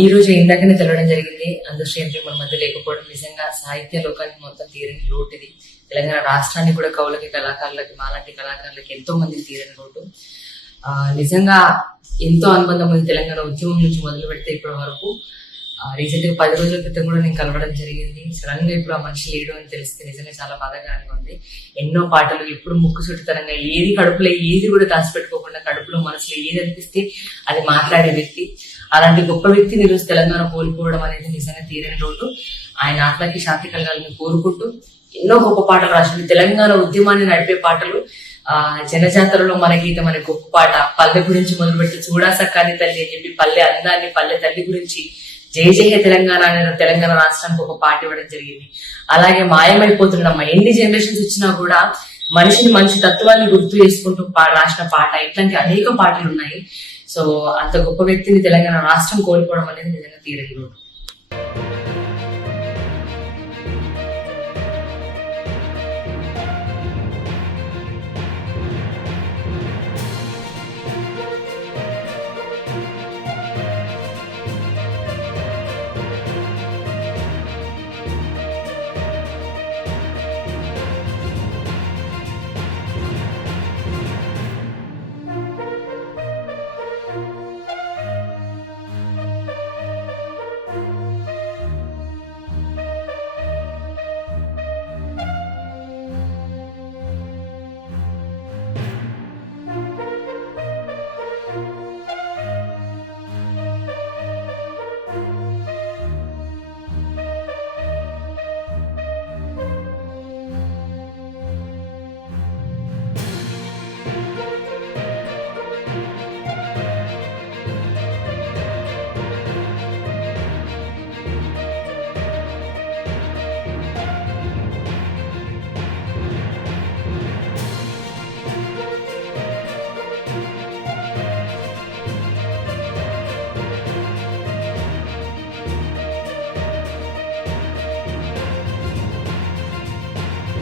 ఈ రోజు ఇందాకనే తెలవడం జరిగింది. అందశ్రీ మన మధ్య లేకపోవడం నిజంగా సాహిత్య లోకానికి మొత్తం తీరని లోటు ఇది. తెలంగాణ రాష్ట్రానికి కూడా కవులకి, కళాకారులకి, మాలాంటి కళాకారులకి ఎంతో మందికి తీరని లోటు. నిజంగా ఎంతో అనుబంధం ఉంది తెలంగాణ ఉద్యమం నుంచి మొదలు పెడితే ఇప్పటి వరకు. రీసెంట్ గా 10 రోజుల క్రితం కూడా నేను కలవడం జరిగింది. సడన్ గా ఇప్పుడు ఆ మనిషి లేడు అని తెలిస్తే నిజంగా చాలా బాధాకరంగా ఉంది. ఎన్నో పాటలు, ఎప్పుడు ముక్కుసుటితనంగా ఏది కడుపులో ఏది కూడా దాచిపెట్టుకోకుండా కడుపులో మనసులో ఏది అనిపిస్తే అది మాట్లాడే వ్యక్తి. అలాంటి గొప్ప వ్యక్తిని ఈరోజు తెలంగాణ కోల్పోవడం అనేది నిజంగా తీరని లోటు. ఆయన ఆత్మకి శాంతి కలగాలని కోరుకుంటూ ఎన్నో గొప్ప పాటలు రాసింది. తెలంగాణ ఉద్యమాన్ని నడిపే పాటలు, జనజాతరలో మన గీతం అనే గొప్ప పాట, పల్లె గురించి మొదలుపెట్టి చూడా సక్కాని తల్లి అని చెప్పి పల్లె అందాన్ని, పల్లె తల్లి గురించి జయ జయ తెలంగాణ అనే తెలంగాణ రాష్ట్రానికి ఒక పాట ఇవ్వడం జరిగింది. అలాగే మాయమైపోతున్నమ్మ, ఎన్ని జనరేషన్స్ వచ్చినా కూడా మనిషిని మంచి తత్వాన్ని గుర్తు చేసుకుంటూ రాసిన పాట, ఇట్లాంటి అనేక పాటలు ఉన్నాయి. సో అంత గొప్ప వ్యక్తిని తెలంగాణ రాష్ట్రం కోల్పోవడం అనేది నిజంగా తీరని లోటు.